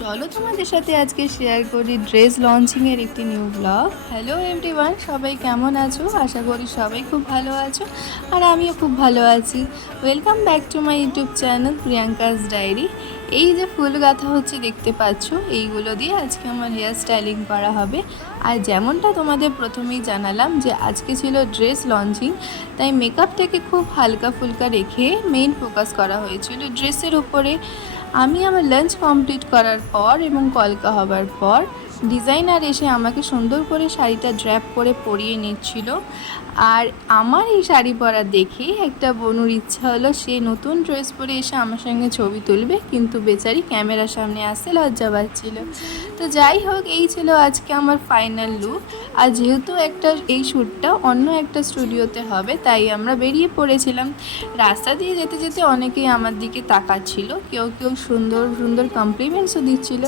চলো তোমাদের সাথে আজকে শেয়ার করি ড্রেস লঞ্চিংয়ের একটি নিউ ব্লগ। হ্যালো এভরিওয়ান, সবাই কেমন আছো? আশা করি সবাই খুব ভালো আছো, আর আমিও খুব ভালো আছি। Welcome back to my YouTube channel Priyanka's diary. এই যে ফুল গাঁথা হচ্ছে দেখতে পাচ্ছ, এইগুলো দিয়ে আজকে আমার হেয়ার স্টাইলিং করা হবে। আর যেমনটা তোমাদের প্রথমেই জানালাম যে আজকে ছিল ড্রেস লঞ্চিং, তাই মেকআপটাকে খুব হালকা ফুলকা রেখে মেইন ফোকাস করা হয়েছিল ড্রেসের উপরে। আমি আমার লাঞ্চ কমপ্লিট করার পর এবং কলকা হবার পর ডিজাইনার এসে আমাকে সুন্দর করে শাড়িটা ড্র্যাপ করে পরিয়ে নিচ্ছিল। আর আমার এই শাড়ি পরা দেখে একটা বনুর ইচ্ছা হলো সে নতুন ড্রেস পরে এসে আমার সঙ্গে ছবি তুলবে, কিন্তু বেচারি ক্যামেরার সামনে আসতে লজ্জা পাচ্ছিল। তো যাই হোক, এই ছিল আজকে আমার ফাইনাল লুক। আর যেহেতু এই শ্যুটটা অন্য একটা স্টুডিওতে হবে, তাই আমরা বেরিয়ে পড়েছিলাম। রাস্তা দিয়ে যেতে যেতে অনেকেই আমার দিকে তাকাচ্ছিল, কেউ কেউ সুন্দর সুন্দর কমপ্লিমেন্টসও দিচ্ছিল।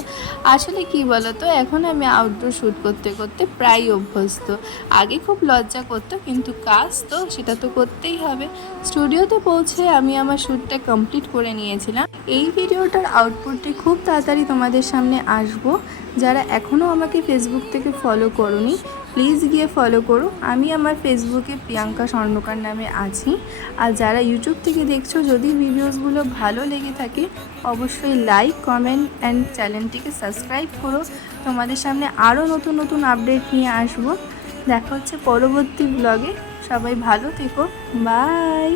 আসলে কি বলতো, এখন আমি আউটডোর শ্যুট করতে করতে প্রায় অভ্যস্ত। আগে খুব লজ্জা করতো, কিন্তু কাজ তো সেটা তো করতেই হবে। স্টুডিওতে পৌঁছে আমি আমার শ্যুটটা কমপ্লিট করে নিয়েছিলাম। এই ভিডিওটার আউটপুটটি খুব তাড়াতাড়ি তোমাদের সামনে আসবো। যারা এখনও আমাকে ফেসবুক থেকে ফলো করোনি, প্লিজ গিয়ে ফলো করো। আমি আমার ফেসবুকে প্রিয়াঙ্কা স্বর্ণকার নামে আছি। আর যারা ইউটিউব থেকে দেখছো, যদি ভিডিওসগুলো ভালো লেগে থাকে অবশ্যই লাইক, কমেন্ট অ্যান্ড চ্যানেলটিকে সাবস্ক্রাইব করো। তোমাদের সামনে আরও নতুন নতুন আপডেট নিয়ে আসবো। দেখা হচ্ছে পরবর্তী ব্লগে। সবাই ভালো থেকো, বাই।